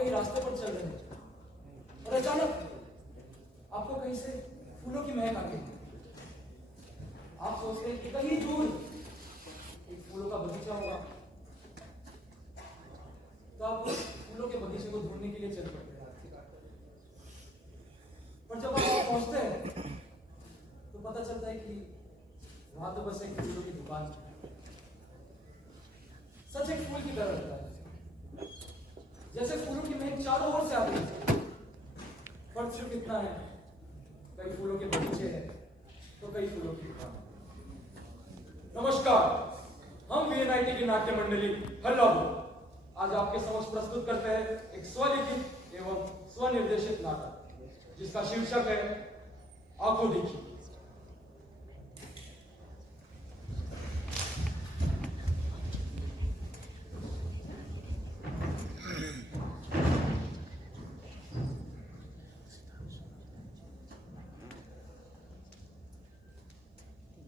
कहीं रास्ते पर चल रहे हैं और अचानक आपको कहीं से फूलों की महक आ गई। आप सोचते हैं कि कहीं दूर एक फूलों का बगीचा होगा, तो आप उस फूलों के बगीचे को ढूंढने के लिए चल पड़ते हैं। पर जब आप वहां पहुंचते हैं तो पता चलता है कि वहां तो बस एक फूलों की दुकान है। सच एक फूल की तरह लगता है, जैसे फूलों की महक चारों ओर से आती है। पर सिर्फ इतना है, कई फूलों के बगीचे हैं तो कई फूलों की दुकान। नमस्कार, हम वीएनआईटी की नाट्य मंडली हल्ला आज आपके समक्ष प्रस्तुत करते हैं एक स्वलिखित एवं स्वनिर्देशित नाटक जिसका शीर्षक है आंखों देखी।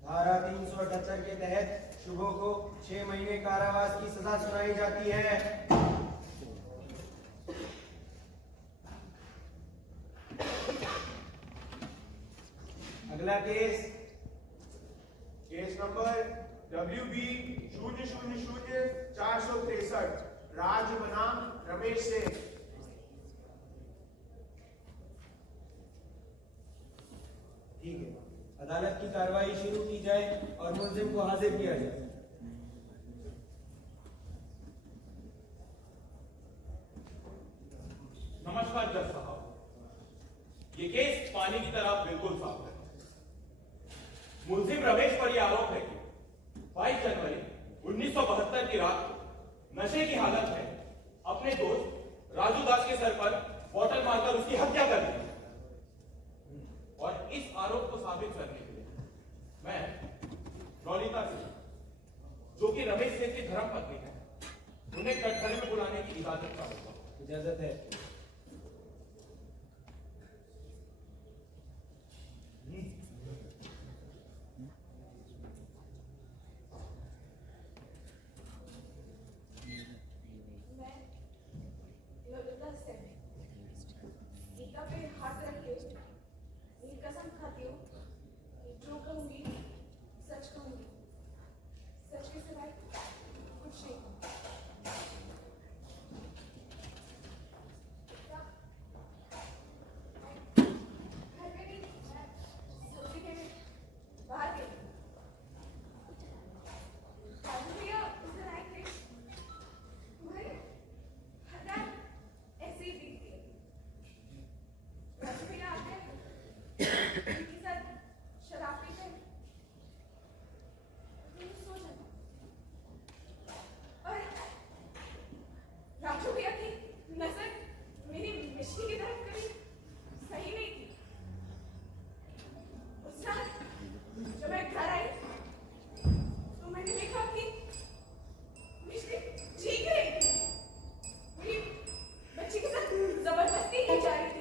धारा 378 के तहत शुभो को 6 महीने कारावास की सजा सुनाई जाती है। अगला केस नंबर WB 0000463 राज बनाम रमेश सेन। ठीक है, अदालत की कार्रवाई शुरू की जाए और मुलजिम को हाजिर किया जाए। नमस्कार जज साहब, ये केस पानी की तरह बिल्कुल साफ है। मुलजिम रमेश पर यह आरोप है कि 22 जनवरी 1972 की रात को नशे की हालत में अपने दोस्त राजू दास के सर पर बॉटल मारकर उसकी हत्या कर दी। और इस आरोप को साबित करने के लिए मैं ललिता सिंह, जो कि रमेश सेन की धर्मपत्नी है, उन्हें कटघरे में बुलाने की इजाजत चाहूंगा। इजाजत है। कसम खाती हूँ कि जो कहूँगी सच कहूँगी, सच के सिवाय कुछ नहीं कहूँगी। घर में नहीं, सब्जी के लिए बाहर गई। राजू भैया उस दिन आए थे, तुम्हारी हरकत ऐसी ही थी। राजू भैया आते उनके साथ शराब पीते सो जाता। और राजू भैया की नजर मेरी मिश्री की तरफ कभी सही नहीं थी। उस रात जब मैं घर आई तो मैंने देखा कि मिश्री चीख रही थी, मेरी बच्ची के साथ जबरदस्ती की जा रही थी।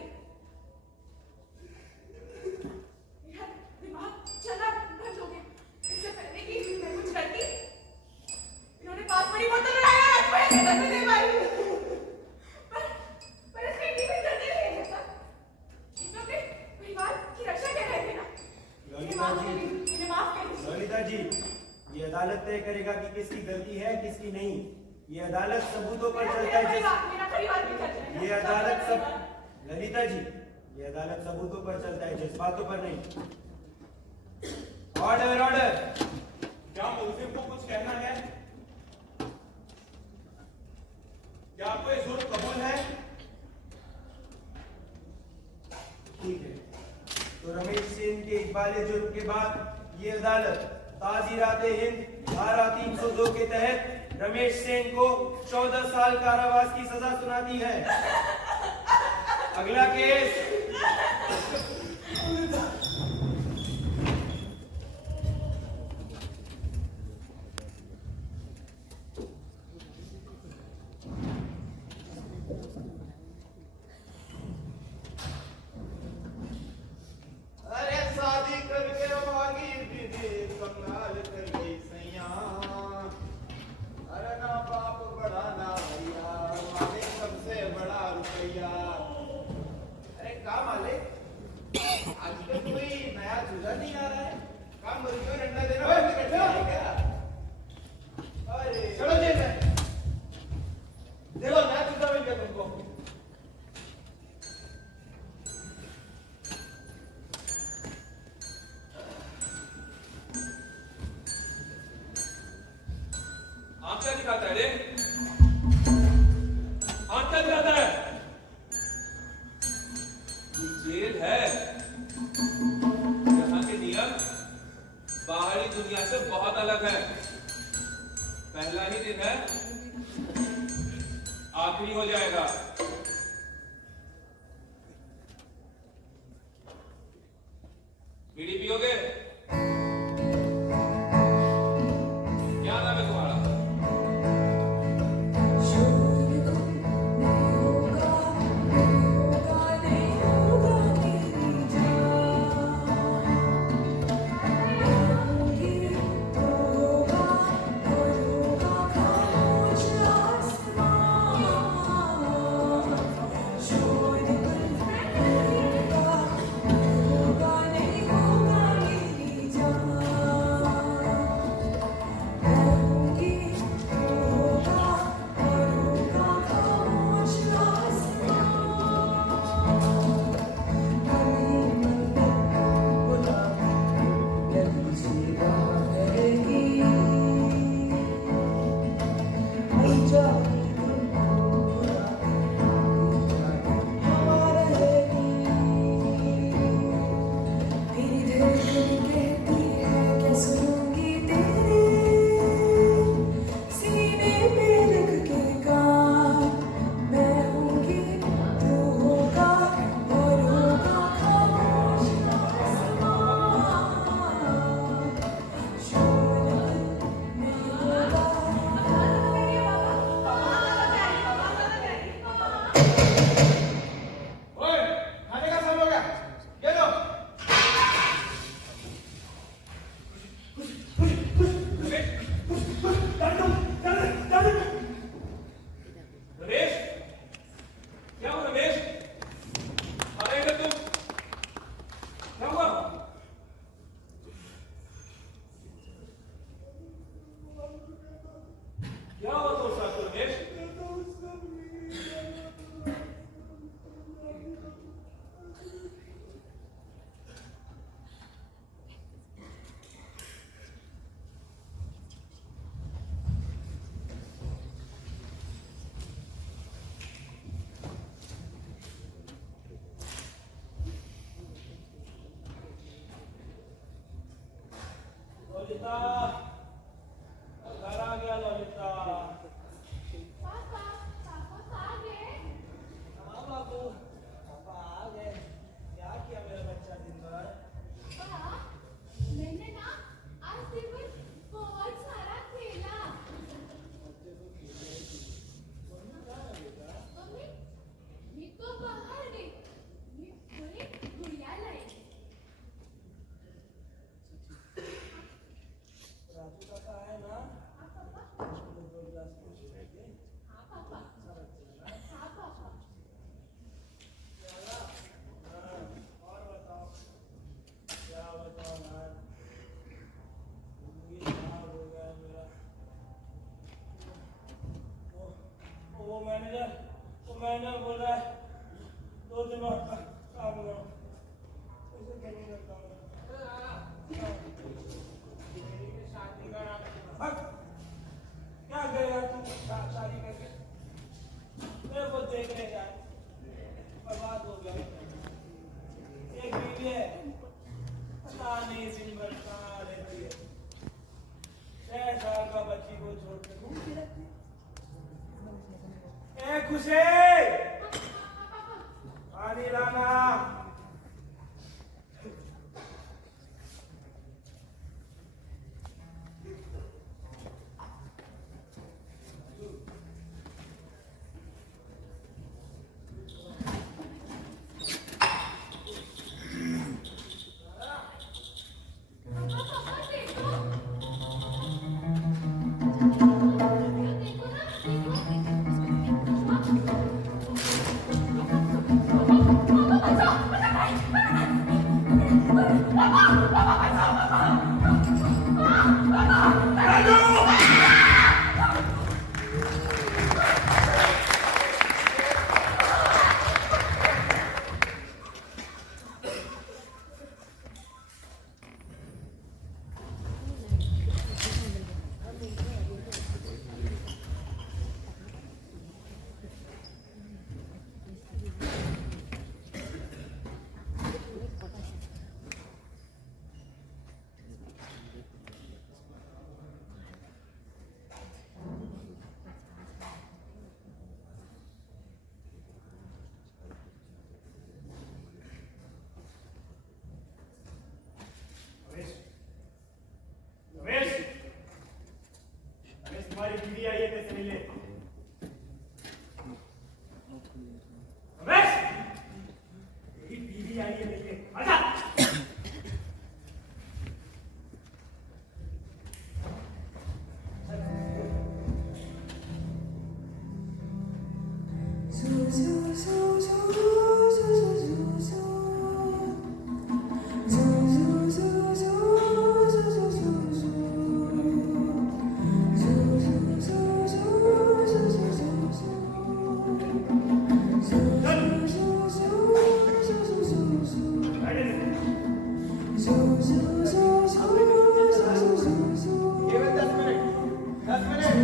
अदालत तय करेगा कि किसकी गलती है किसकी नहीं। ये अदालत सबूतों पर चलता है। ये अदालत सब ललिता जी, ये अदालत सबूतों पर चलता है, जज्बातों पर नहीं। Order order. क्या मुलजिम को कुछ कहना है? क्या आपको ये जुर्म कबूल है? ठीक है, तो रमेश सेन के इकबाल जुर्म के बाद ये अदालत ताज़ीरात हिंद धारा 302 के तहत रमेश सेन को 14 साल कारावास की सजा सुनाती है। अगला केस क्या तुमको? आंख क्या दिखाता है रे? आंख क्या दिखाता है? ये जेल है। यहाँ के नियम बाहरी दुनिया से बहुत अलग है। पहला ही दिन है, आखिरी हो जाएगा। बीड़ी पियोगे? क्या नाम है तुम्हारा? ललिता, घर आ गया ललिता। पापा पापा आ गए? हाँ बाबू, पापा आ गए। क्या किया मेरा बच्चा दिन भर? पापा, मैंने ना आज दिन भर बहुत सारा खेला। मम्मी, मैं तो बाहर गई। मैं पूरी गुड़िया लाई। राजू काका है ना? हाँ पापा। उसको 2 गिलास पानी दे दे। हाँ पापा। अच्छा बच्चा है ना? हाँ पापा। चला? हाँ, और बताओ। क्या बताओ यार? जिंदगी खराब हो गया है मेरा। वो मैनेजर बोल रहा है 2 दिन और काम करो। ऐसे क्या नहीं करता हूँ। हट! क्या करेगा तू शादी करके? मेरे को देख रहे यार, बर्बाद हो गया। एक बीवी है, पता नहीं दिन भर कहाँ रहती है। 6 साल का बच्ची को छोड़ के घूमती रहती है। ए खुशे, पानी लाना। पापा बचाओ। केवल 10 मिनट, 10 मिनट।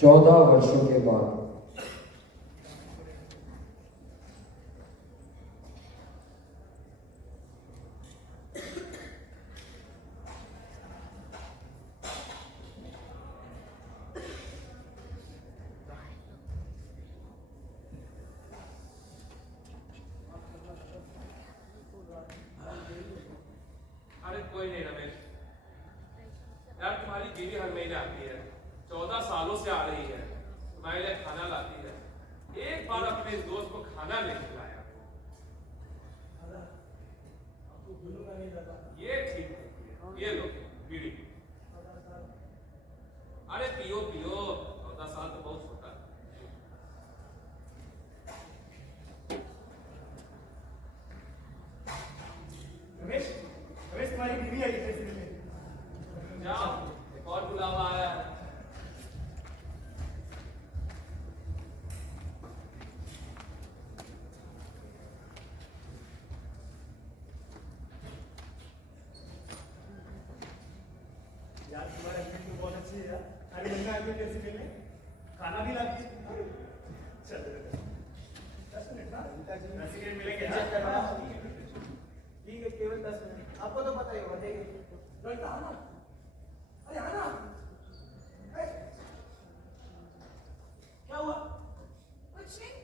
चौदह वर्षों के बाद अरे कोई नहीं रमेश यार, तुम्हारी बीवी हर महीने आती है, 14 सालों से आ रही है, तुम्हारे लिए खाना लाती है। एक बार अपने इस दोस्त को खाना नहीं खिलाया। ये ठीक है, ये लो बीड़ी। अरे पियो पियो, 14 साल तो बहुत छोटा है। रमेश, रमेश तुम्हारी बीवी आई है इसमें। जाओ, एक और बुलावा आया है। यार तुम्हारा एक्टिंग तो बहुत अच्छी है यार। अरे लड़का आके कैसे मिलने? खाना भी लाती है। चल 10 मिनट ना, 10 मिनट मिलेंगे यार। ठीक है, केवल 10 मिनट। आपको तो पता ही होगा। देखिए लड़का आना, अरे आना। क्या हुआ? कुछ नहीं,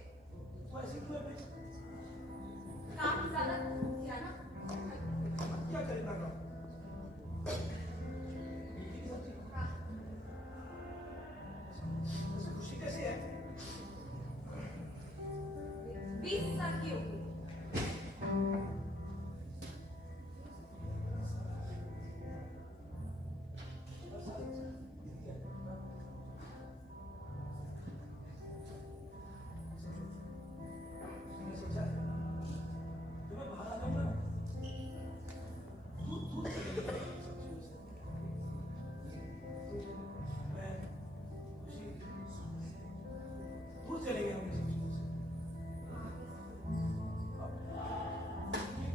वो ऐसे क्यों है? काम ज्यादा किया ना। क्या करेगा काम? हाँ, खुशी कैसे है? 20 साल की हो गई। मैंने सोचा तुम्हें बाहर आ जाऊंगा। दूध मैं खुशी दूर चले गया हूँ।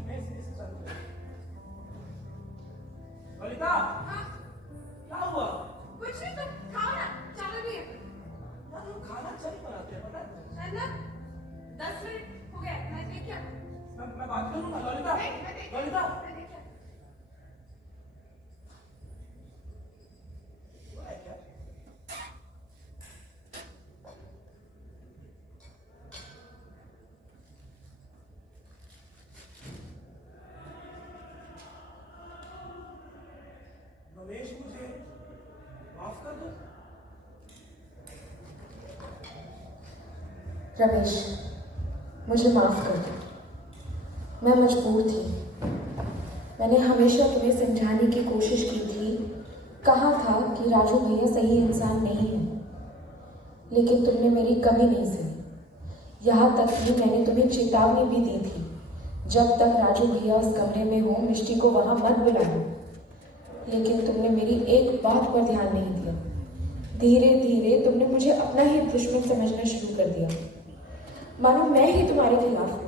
मैं सीधे से चालू कर। ललिता, हाँ, क्या हुआ? कुछ नहीं, तुम खाओ ना, चावल भी है। यार लोग खाना अच्छा नहीं बनाते हैं, पता है? चंदन, 10 मिनट हो गए, मैं देखिए। मैं बात करूंगा। ललिता, ललिता, मैं देखिए। वो है क्या? रमेश, मुझे माफ कर दो। रमेश, मुझे माफ़ कर दो। मैं मजबूर थी। मैंने हमेशा तुम्हें समझाने की कोशिश की थी, कहा था कि राजू भैया सही इंसान नहीं है, लेकिन तुमने मेरी कमी नहीं सुनी। यहाँ तक कि मैंने तुम्हें चेतावनी भी दी थी, जब तक राजू भैया उस कमरे में हो मिष्टी को वहाँ मत बुलाना, लेकिन तुमने मेरी एक बात पर ध्यान नहीं दिया। धीरे धीरे तुमने मुझे अपना ही दुश्मन समझना शुरू कर दिया। मानो मैं ही तुम्हारे खिलाफ हूँ।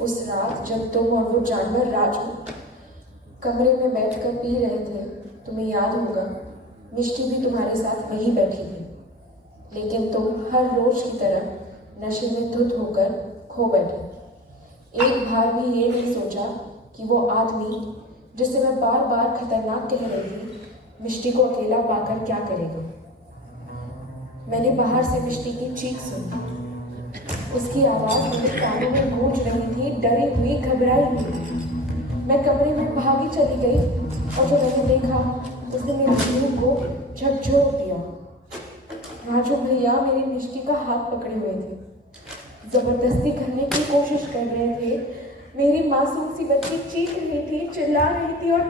उस रात जब तुम और वो जानवर राजू कमरे में बैठकर पी रहे थे, तुम्हें याद होगा मिष्टी भी तुम्हारे साथ वहीं बैठी थी, लेकिन तुम हर रोज की तरह नशे में धुत होकर खो बैठे। एक बार भी ये नहीं सोचा कि वो आदमी जिसे मैं बार बार खतरनाक कह रही थी, मिष्टी को अकेला पाकर क्या करेगा। मैंने बाहर से मिष्टी की चीख सुनी। उसकी आवाज़ मेरे कानों में गूंज रही थी, डरी हुई, घबराई हुई। मैं कमरे में भागी चली गई और जब मैंने देखा उसने मेरी मुंह को झकझोर दिया। राजू भैया मेरी मिष्टी का हाथ पकड़े हुए थे, जबरदस्ती करने की कोशिश कर रहे थे। मेरी मासूम सी बच्ची चीख रही थी, चिल्ला रही थी, और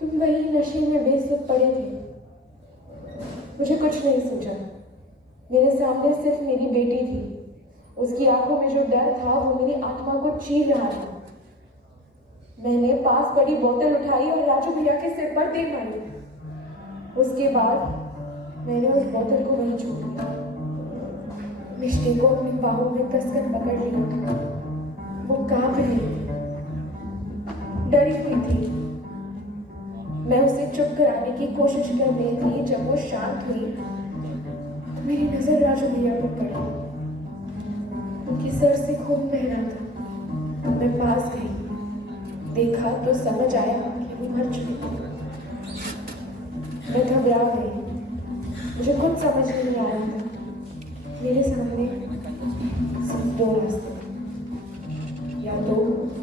तुम वही नशे में बेसुध पड़े थे। मुझे कुछ नहीं सूझा। मेरे सामने सिर्फ मेरी बेटी थी। उसकी आंखों में जो डर था वो मेरी आत्मा को चीर रहा था। मैंने पास पड़ी बोतल उठाई और राजू भैया के सिर पर दे मारी। उसके बाद मैंने उस बोतल को वहीं छोड़ दिया। मिष्टी को अपनी बाहों में कसकर पकड़ लिया। वो कांप रही थी, डरी हुई थी। मैं उसे चुप कराने की कोशिश कर रही थी। जब वो शांत हुई तो मेरी नजर राजू भैया पर पड़ी। उनकी सर से खून बह रहा था। मैं पास गई, देखा तो समझ आया कि वो मर चुकी थी। मैं घबरा गई, मुझे कुछ समझ नहीं आ रहा था। मेरे सामने सिर्फ दो रास्ते थे, या तो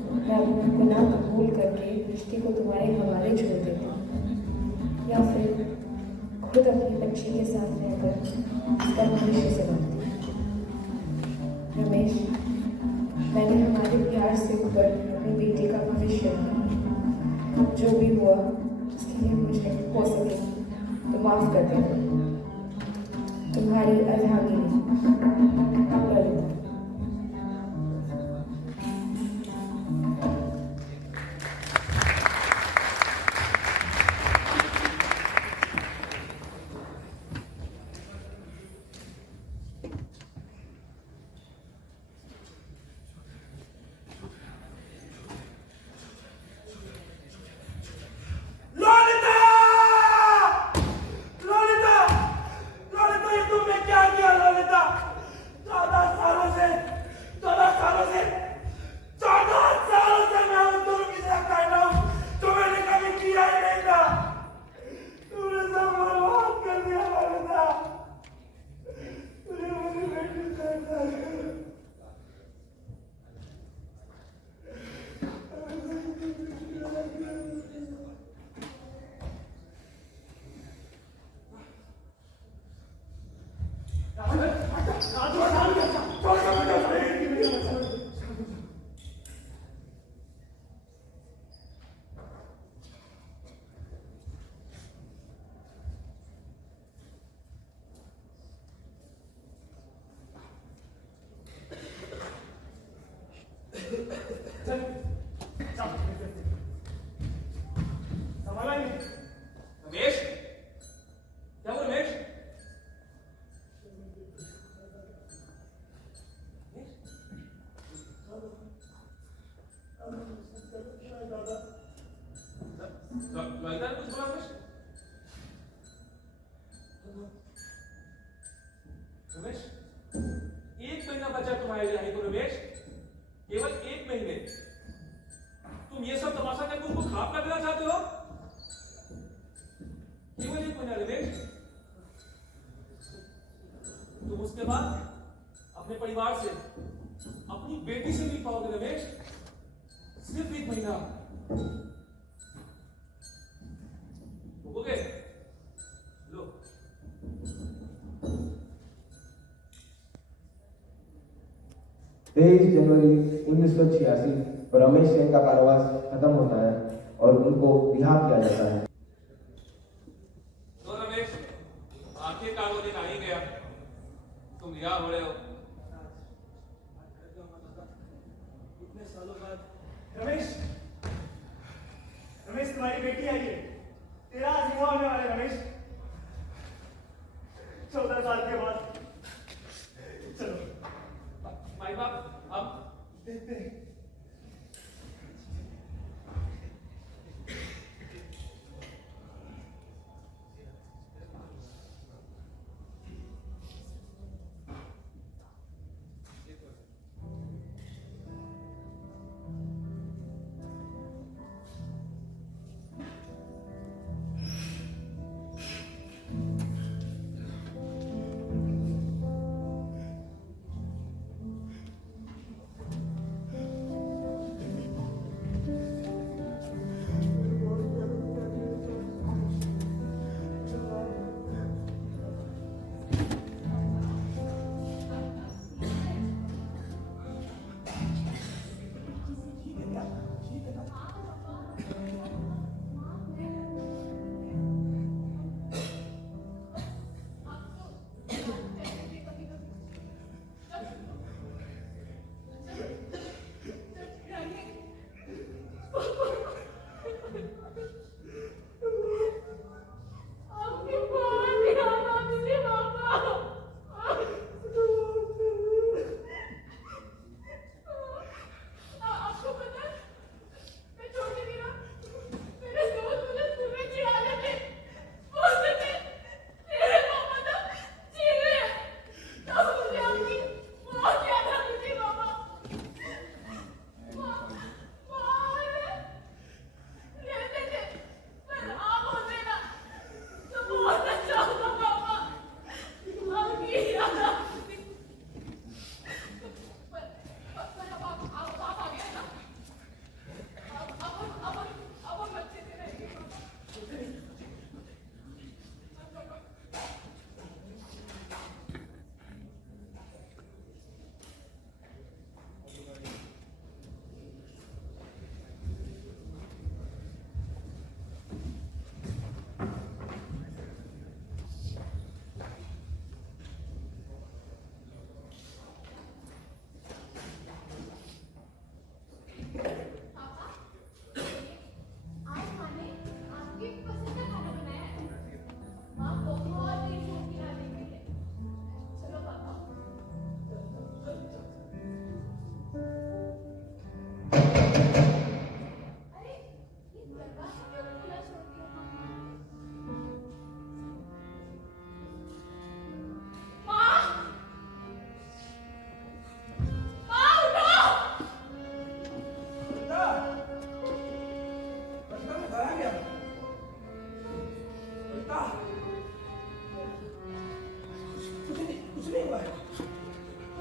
मैं अपना गुनाह कबूल करके मिष्टी को तुम्हारे हवाले छोड़ देती, या फिर खुद अपनी बच्ची के साथ रहकर उसका भविष्य संभालती। रमेश, मैंने हमारे प्यार से ऊपर अपनी बेटी का भविष्य रखा। जो भी हुआ उसके लिए मुझे हो सके तो माफ कर देना। तुम्हारी अर्धांगिनी ललिता। रमेश, क्या हुआ रमेश? ललिता ने कुछ बोला रमेश? रमेश, 1 महीना बचा तुम्हारे रिहाई को रमेश, केवल 1 महीने। तुम ये सब तमाशा करके उनको खराब कर देना चाहते हो? केवल 1 महीना रमेश। तुम उसके बाद अपने परिवार से, अपनी बेटी से मिल पाओगे रमेश। सिर्फ 1 महीना रुकोगे? लो। 23 जनवरी 1986 को रमेश सेन का कारावास खत्म होता है और उनको रिहा किया जाता है। तो रमेश, आखिरकार वो दिन आ ही गया, तुम रिहा हो रहे हो। इतने सालों बाद रमेश, रमेश तुम्हारी बेटी आई है। तेरा आज रिहा होने वाला है रमेश। 14 साल के बाद। चलो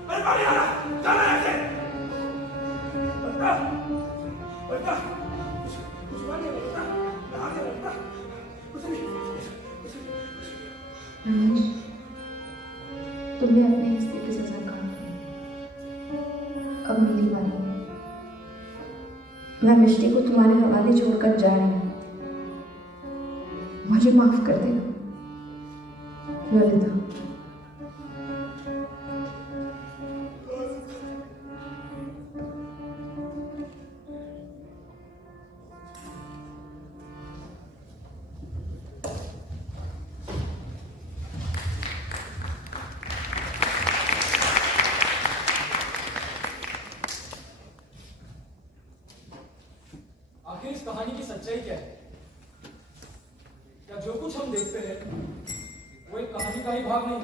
अरे पानी आ रहा, चल ऐसे। बता, कुछ पानी है बता, कहाँ गया बता, कुछ नहीं। तुमने अपने हिस्से की सजा काट दी, अब मेरी बारी। मैं मिष्टी को तुम्हारे हवाले छोड़कर जा रही हूँ, मुझे माफ कर देना ललिता। आखिर इस कहानी की सच्चाई क्या है? क्या जो कुछ हम देखते हैं वो एक कहानी का ही भाग नहीं?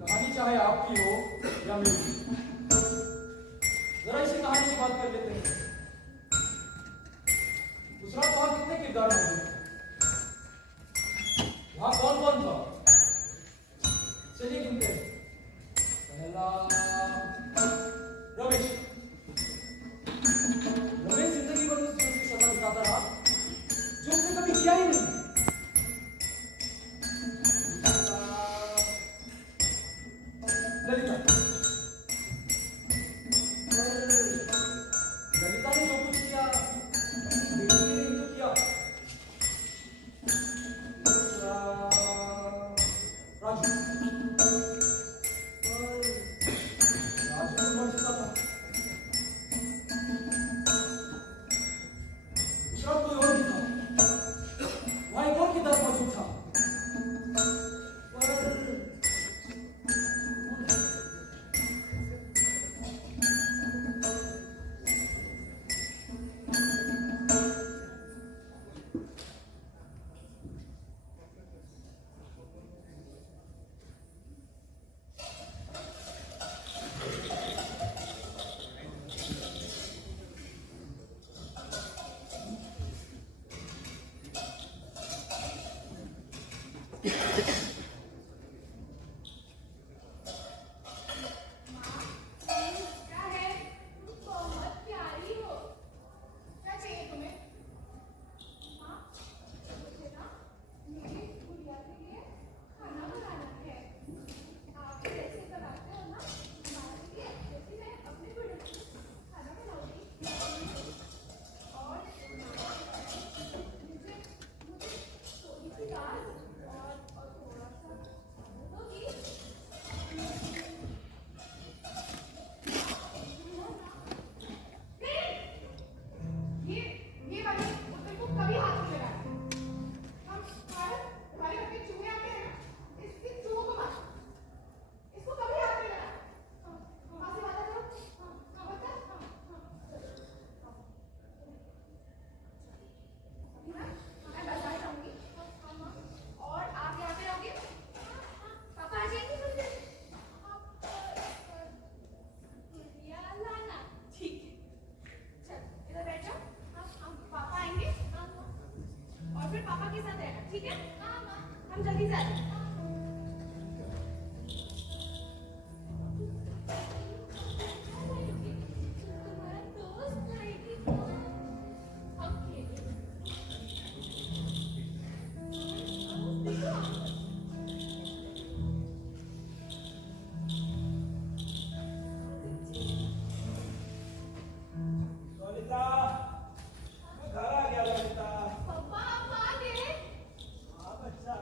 कहानी चाहे आपकी हो या मेरी, जरा इसी कहानी की बात कर लेते हैं। दूसरा भाग कितने किरदार होंगे? वहां कौन कौन था? चलिए गिनते हैं। पहला रमेश। रमेश जिंदगी भर उस जुर्म की सजा बिताता रहा जो उसने कभी किया ही नहीं। ललिता। ललिता ने जो कुछ किया बेटी के लिए ही तो किया। दूसरा राजू। राजू तो मर चुका था। दूसरा कोई और भी था, वहां एक और किरदार मौजूद था। क्या है? तुम बहुत प्यारी हो। क्या चाहिए तुम्हें? माँ, मुझे ना मेरी गुड़िया के लिए खाना बनाना है। आप जैसे बनाते हो ना हमारे लिए, वैसे मैं अपने गुड़िया के लिए खाना बनाऊंगी। और मुझे थोड़ी सी दाल और थोड़ा सा दोगी? ये वाली बोतल को कभी हाथ नहीं लगाना। हम हमारे घर के चूहे आते हैं ना, इसके चूहों को मारो। इसको कभी हाथ नहीं लगाना। वहां से वादा करो। बता। अभी ना मैं बाजार जाऊंगी और आप यहाँ पे रहोगे। पापा आ जाएंगे मुझे। लाना ठीक है। चल इधर बैठ जाओ। पापा आएंगे और फिर पापा के साथ रहना, ठीक है? हम जल्दी से आते हैं। तुम्हारा दोस्त आएगी तो हम खेलेंगे। ललिता, मैं घर आ गया ललिता। पापा आप आ गए? हाँ बच्चा,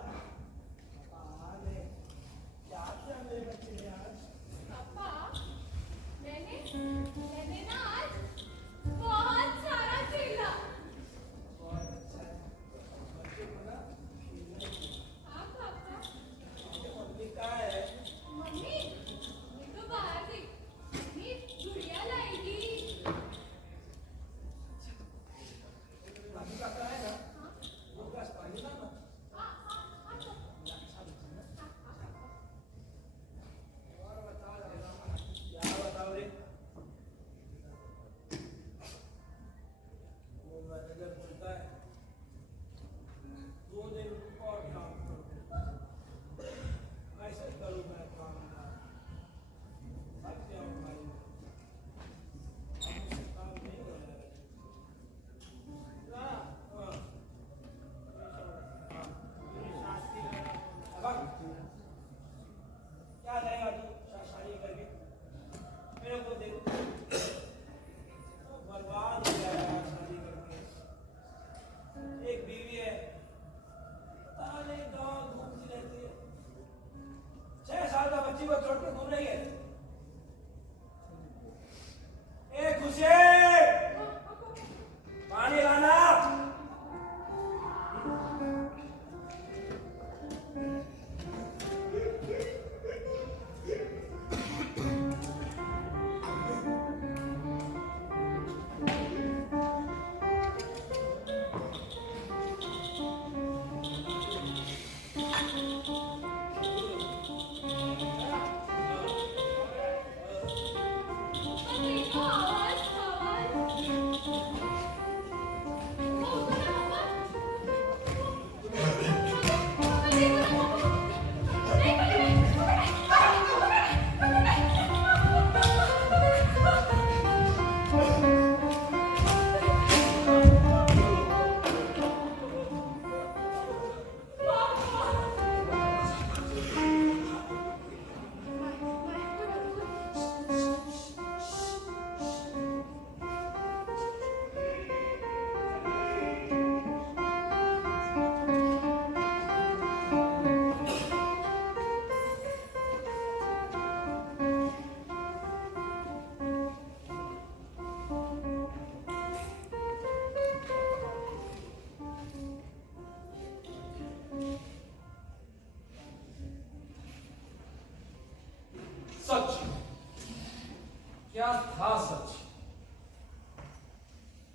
क्या था सच?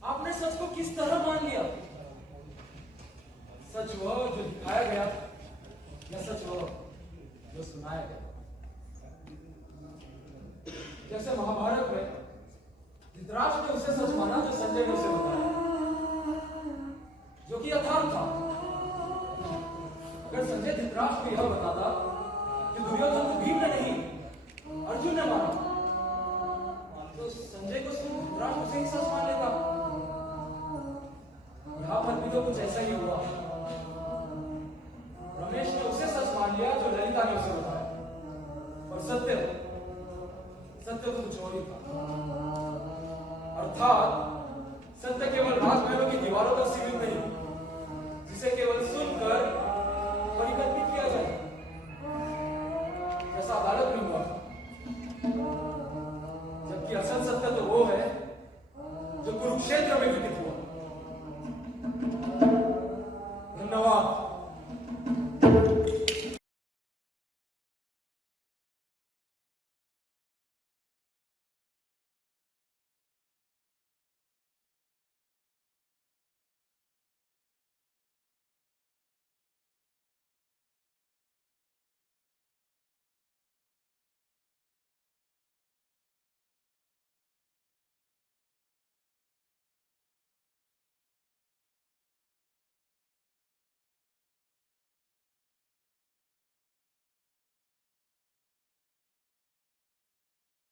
आपने सच को किस तरह मान लिया? सच वो जो दिखाया गया या सच वो जो सुनाया गया? जैसे महाभारत में धृतराष्ट्र ने उसे सच माना जो संजय ने उसे बताया, जो कि यथार्थ था। अगर संजय धृतराष्ट्र को यह बताता कि दुर्योधन को भीम ने नहीं अर्जुन ने मारा, तो संजय को सिर्फ धृतराष्ट्र से ही सच मान लेता। यहां पर भी तो कुछ ऐसा ही हुआ। रमेश ने उसे सच मान लिया जो ललिता ने उसे बताया, और सत्य तो कुछ और ही था। अर्थात सत्य केवल राजमहलों की दीवारों तक सीमित नहीं, जिसे केवल सुनकर परिकल्पित किया जाए।